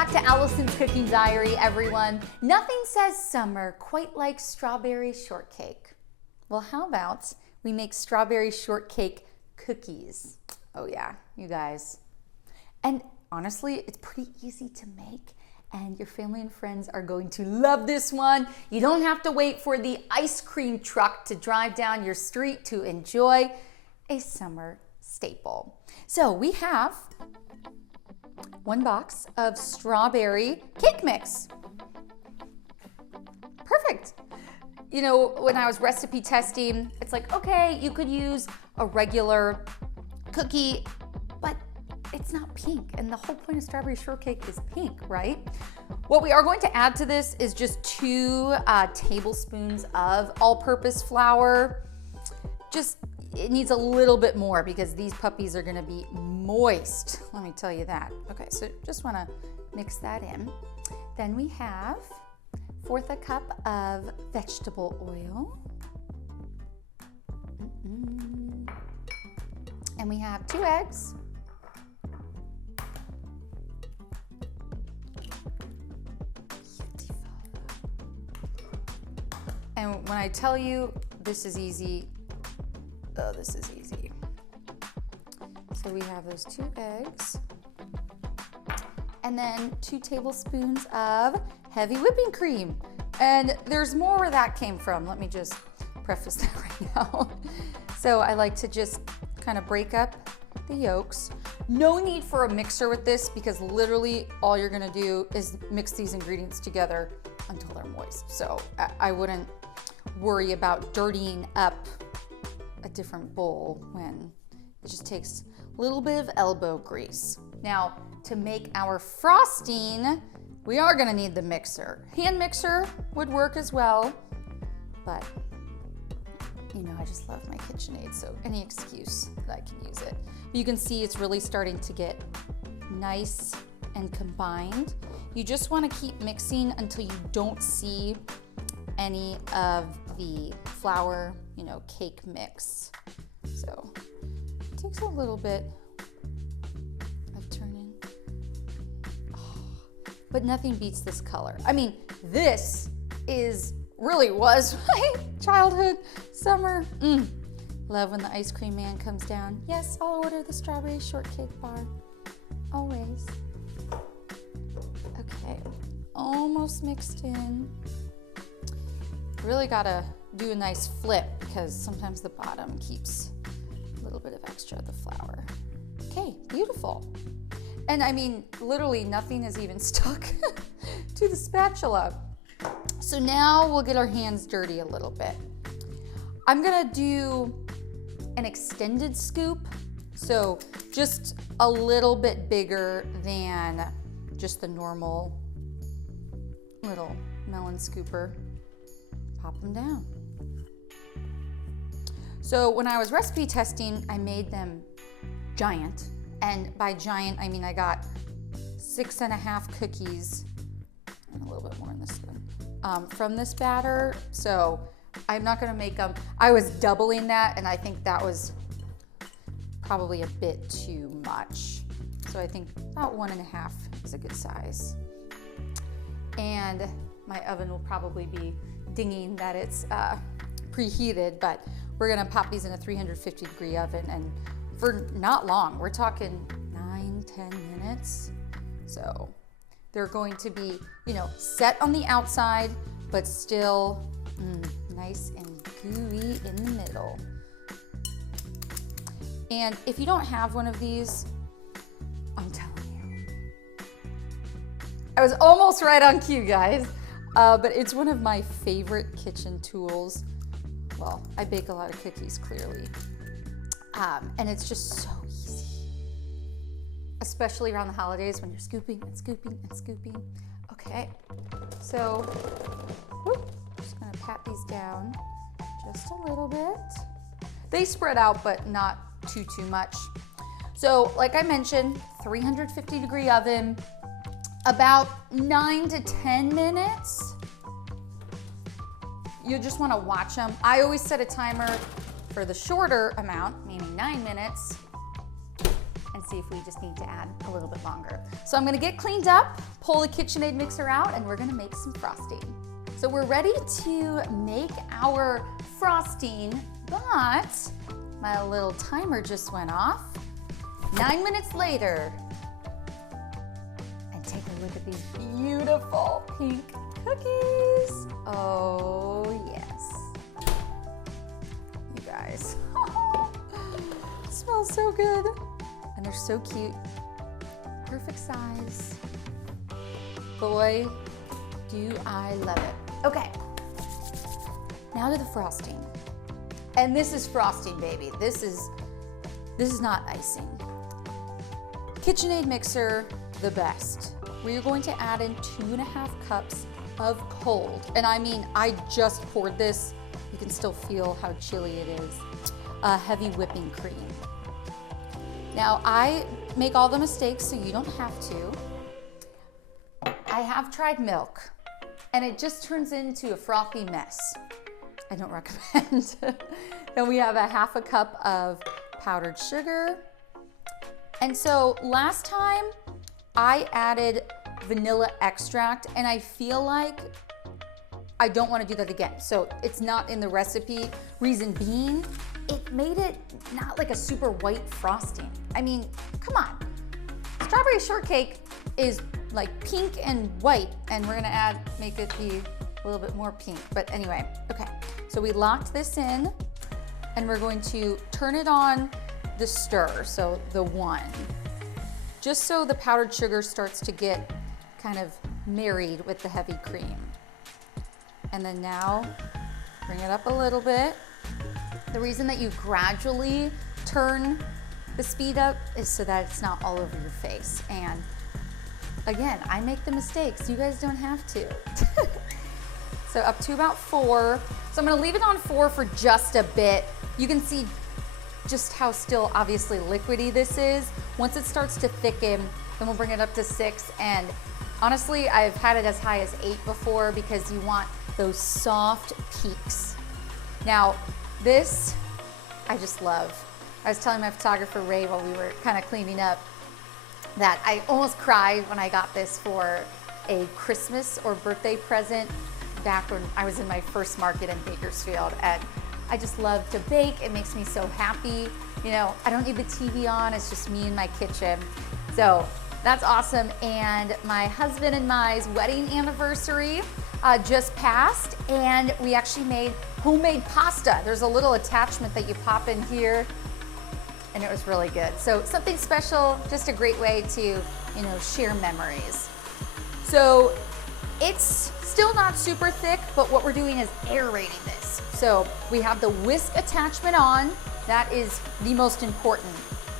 back to Allison's Cooking Diary, everyone. Nothing says summer quite like strawberry shortcake. Well, how about we make strawberry shortcake cookies? Oh yeah, you guys. And honestly, it's pretty easy to make, and your family and friends are going to love this one. You don't have to wait for the ice cream truck to drive down your street to enjoy a summer staple. So we have 1 box of strawberry cake mix. Perfect. You know, when I was recipe testing, it's like, okay, you could use a regular cookie, but it's not pink. And the whole point of strawberry shortcake is pink, right? What we are going to add to this is just 2 tablespoons of all-purpose flour. It needs a little bit more because these puppies are gonna be moist, let me tell you that. Okay, so just wanna mix that in. Then we have 1/4 cup of vegetable oil. And we have 2 eggs. And when I tell you this is easy, oh, this is easy. So we have those 2 eggs. And then 2 tablespoons of heavy whipping cream. And there's more where that came from. Let me just preface that right now. So I like to just kind of break up the yolks. No need for a mixer with this because literally all you're gonna do is mix these ingredients together until they're moist. So I wouldn't worry about dirtying up a different bowl when it just takes a little bit of elbow grease. Now, to make our frosting, we are gonna need the mixer. Hand mixer would work as well, but you know, I just love my KitchenAid, so any excuse that I can use it. But you can see it's really starting to get nice and combined. You just wanna keep mixing until you don't see any of the flour, you know, cake mix. So it takes a little bit of turning. Oh, but nothing beats this color. I mean, this really was my childhood summer. Love when the ice cream man comes down. Yes, I'll order the strawberry shortcake bar, always. Okay, almost mixed in. Really gotta do a nice flip because sometimes the bottom keeps a little bit of extra of the flour. Okay, beautiful. And I mean, literally nothing is even stuck to the spatula. So now we'll get our hands dirty a little bit. I'm gonna do an extended scoop. So just a little bit bigger than just the normal little melon scooper. Pop them down. So when I was recipe testing, I made them giant. And by giant, I mean I got 6.5 cookies, and a little bit more in this one, from this batter. So I'm not gonna make them, I was doubling that, and I think that was probably a bit too much. So I think about 1.5 is a good size. And my oven will probably be dinging that it's preheated, but we're gonna pop these in a 350-degree oven, and for not long, we're talking 9-10 minutes. So they're going to be, you know, set on the outside, but still nice and gooey in the middle. And if you don't have one of these, I'm telling you, I was almost right on cue, guys. But it's one of my favorite kitchen tools. Well, I bake a lot of cookies, clearly. And it's just so easy. Especially around the holidays when you're scooping and scooping and scooping. Okay, so just gonna pat these down just a little bit. They spread out, but not too much. So like I mentioned, 350-degree oven, about 9 to 10 minutes. You just wanna watch them. I always set a timer for the shorter amount, meaning 9 minutes, and see if we just need to add a little bit longer. So I'm gonna get cleaned up, pull the KitchenAid mixer out, and we're gonna make some frosting. So we're ready to make our frosting, but my little timer just went off. 9 minutes later, and take a look at these beautiful pink cookies. Oh yes. You guys, it smells so good. And they're so cute, perfect size. Boy, do I love it. Okay, now to the frosting. And this is frosting, baby. This is not icing. KitchenAid mixer, the best. We're going to add in 2.5 cups of cold. And I mean, I just poured this. You can still feel how chilly it is. Heavy whipping cream. Now, I make all the mistakes, so you don't have to. I have tried milk, and it just turns into a frothy mess. I don't recommend. Then we have 1/2 cup of powdered sugar. And so last time I added vanilla extract, and I feel like I don't want to do that again. So it's not in the recipe. Reason being, it made it not like a super white frosting. I mean, come on. Strawberry shortcake is like pink and white, and we're gonna make it be a little bit more pink. But anyway, okay. So we locked this in, and we're going to turn it on the stir, so the 1. Just so the powdered sugar starts to get kind of married with the heavy cream. And then now, bring it up a little bit. The reason that you gradually turn the speed up is so that it's not all over your face. And again, I make the mistakes. You guys don't have to. So up to about 4. So I'm gonna leave it on 4 for just a bit. You can see just how still obviously liquidy this is. Once it starts to thicken, then we'll bring it up to 6. And honestly, I've had it as high as 8 before because you want those soft peaks. Now, this, I just love. I was telling my photographer Ray while we were kind of cleaning up that I almost cried when I got this for a Christmas or birthday present back when I was in my first market in Bakersfield. And I just love to bake. It makes me so happy. You know, I don't need the TV on. It's just me in my kitchen. So that's awesome. And my husband and I's wedding anniversary just passed, and we actually made homemade pasta. There's a little attachment that you pop in here, and it was really good. So something special, just a great way to, you know, share memories. So it's still not super thick, but what we're doing is aerating this. So we have the whisk attachment on. That is the most important.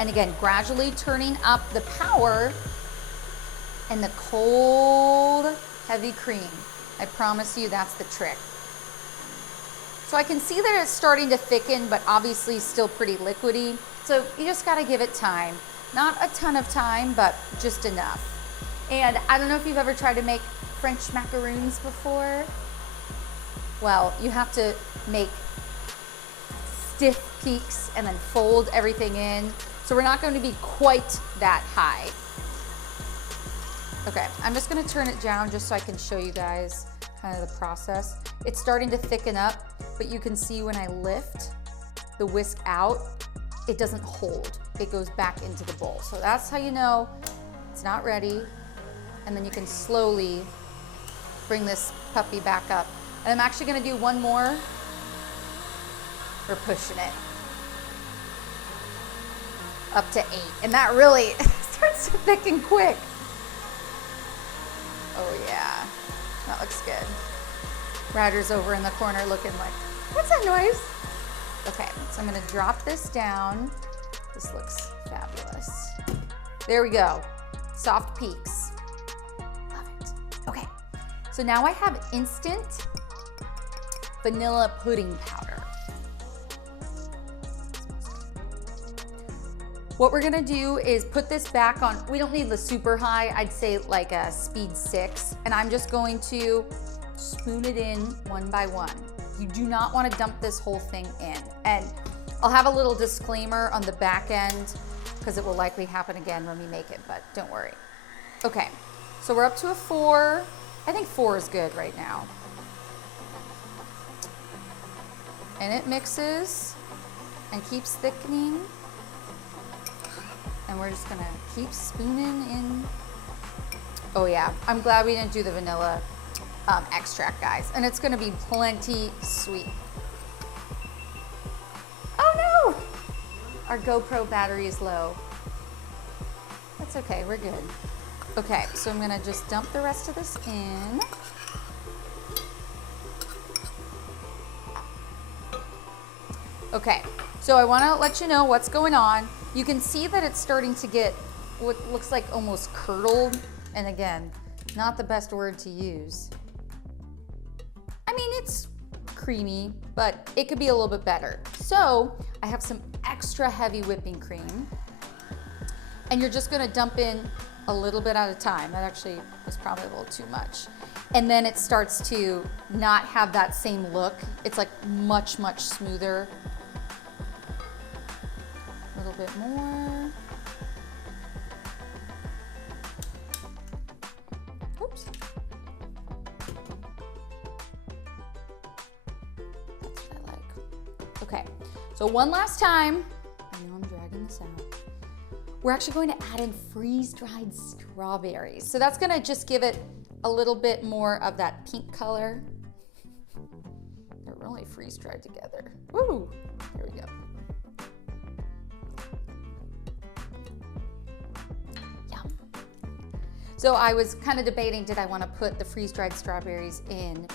And again, gradually turning up the power and the cold, heavy cream. I promise you that's the trick. So I can see that it's starting to thicken, but obviously still pretty liquidy. So you just gotta give it time. Not a ton of time, but just enough. And I don't know if you've ever tried to make French macaroons before. Well, you have to make stiff peaks and then fold everything in. So we're not going to be quite that high. Okay, I'm just gonna turn it down just so I can show you guys kind of the process. It's starting to thicken up, but you can see when I lift the whisk out, it doesn't hold. It goes back into the bowl. So that's how you know it's not ready. And then you can slowly bring this puppy back up. And I'm actually gonna do one more. We're pushing it up to 8. And that really starts to thicken quick. Oh yeah, that looks good. Ryder's over in the corner looking like, what's that noise? Okay, so I'm gonna drop this down. This looks fabulous. There we go, soft peaks. Love it. Okay, so now I have instant vanilla pudding powder. What we're gonna do is put this back on, we don't need the super high, I'd say like a speed 6, and I'm just going to spoon it in one by one. You do not wanna dump this whole thing in. And I'll have a little disclaimer on the back end. because it will likely happen again when we make it, but don't worry. Okay, so we're up to a 4. I think 4 is good right now. And it mixes and keeps thickening. And we're just gonna keep spooning in. Oh yeah, I'm glad we didn't do the vanilla extract, guys. And it's gonna be plenty sweet. Oh no! Our GoPro battery is low. That's okay, we're good. Okay, so I'm gonna just dump the rest of this in. Okay, so I wanna let you know what's going on. You can see that it's starting to get what looks like almost curdled. And again, not the best word to use. I mean, it's creamy, but it could be a little bit better. So I have some extra heavy whipping cream. And you're just gonna dump in a little bit at a time. That actually was probably a little too much. And then it starts to not have that same look. It's like much, much smoother. A little bit more. Oops. That's what I like. Okay, so one last time. I know I'm dragging this out. We're actually going to add in freeze-dried strawberries. So that's gonna just give it a little bit more of that pink color. They're really freeze-dried together. Woo! Here we go. Yum. So I was kind of debating, did I want to put the freeze-dried strawberries in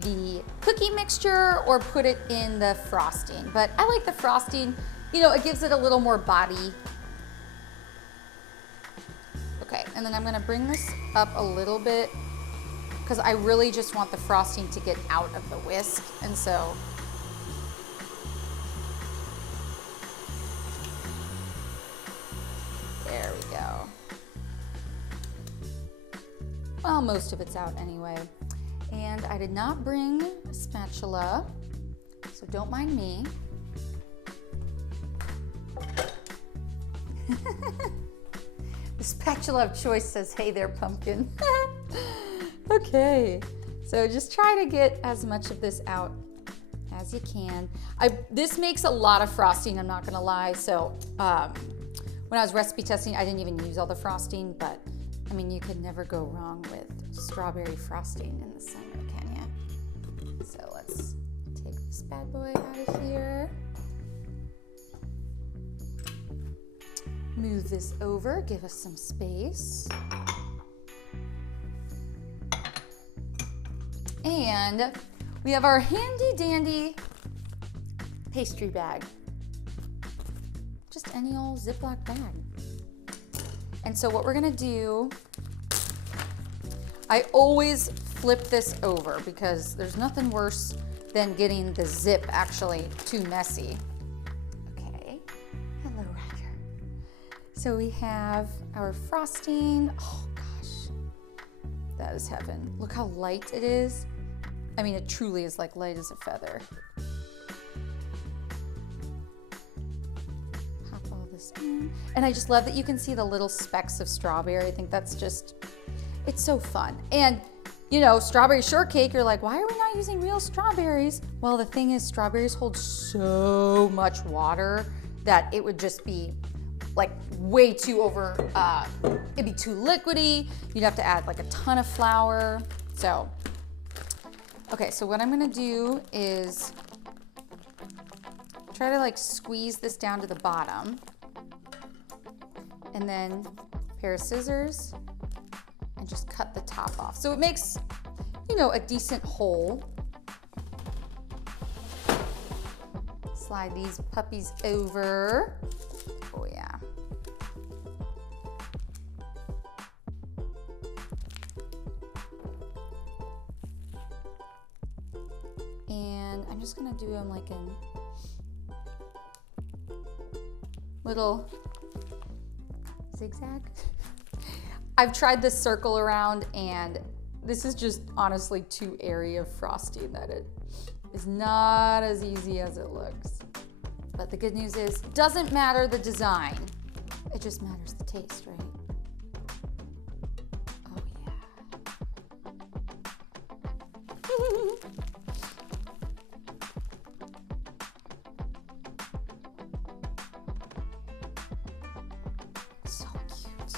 the cookie mixture or put it in the frosting? But I like the frosting. You know, it gives it a little more body. Okay, and then I'm gonna bring this up a little bit because I really just want the frosting to get out of the whisk, and so there we go. Well, most of it's out anyway. And I did not bring a spatula, so don't mind me. The spatula of choice says, "Hey there, pumpkin." Okay, so just try to get as much of this out as you can. This makes a lot of frosting, I'm not gonna lie. So when I was recipe testing, I didn't even use all the frosting, but I mean, you could never go wrong with strawberry frosting in the summer, can you? So let's take this bad boy out of here. Move this over, give us some space. And we have our handy dandy pastry bag. Just any old Ziploc bag. And so what we're gonna do, I always flip this over because there's nothing worse than getting the zip actually too messy. So we have our frosting. Oh gosh, that is heaven. Look how light it is. I mean, it truly is like light as a feather. Pop all this in. And I just love that you can see the little specks of strawberry. I think that's just, it's so fun. And you know, strawberry shortcake, you're like, why are we not using real strawberries? Well, the thing is, strawberries hold so much water that it would just be like way too over, it'd be too liquidy. You'd have to add like a ton of flour. So, okay, so what I'm gonna do is try to like squeeze this down to the bottom and then a pair of scissors and just cut the top off. So it makes, you know, a decent hole. Slide these puppies over. Oh yeah. And I'm just gonna do them like in little zigzag. I've tried this circle around and this is just honestly too airy of frosting that it is not as easy as it looks. But the good news is, doesn't matter the design. It just matters the taste, right? Oh yeah. So cute.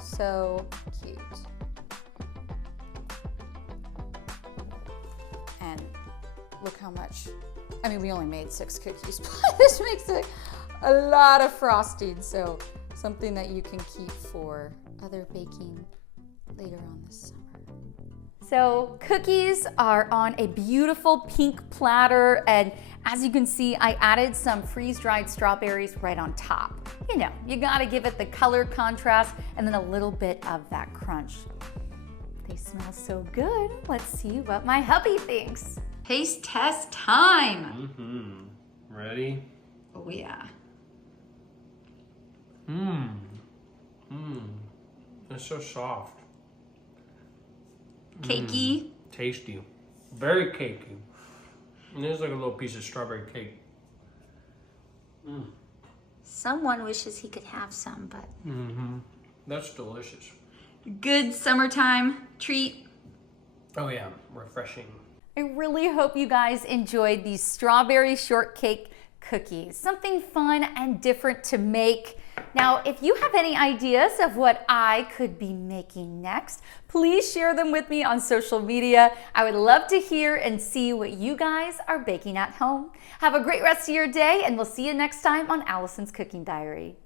So cute. And look how much, I mean, we only made 6 cookies, but this makes it a lot of frosting. So something that you can keep for other baking later on this summer. So cookies are on a beautiful pink platter, and as you can see, I added some freeze-dried strawberries right on top. You know, you gotta give it the color contrast and then a little bit of that crunch. They smell so good. Let's see what my hubby thinks. Taste test time. Mm-hmm. Ready? Oh yeah. It's so soft. Cakey. Tasty. Very cakey. And there's like a little piece of strawberry cake. Someone wishes he could have some, but. That's delicious. Good summertime treat. Oh yeah, refreshing. I really hope you guys enjoyed these strawberry shortcake cookies. Something fun and different to make. Now, if you have any ideas of what I could be making next, please share them with me on social media. I would love to hear and see what you guys are baking at home. Have a great rest of your day, and we'll see you next time on Allison's Cooking Diary.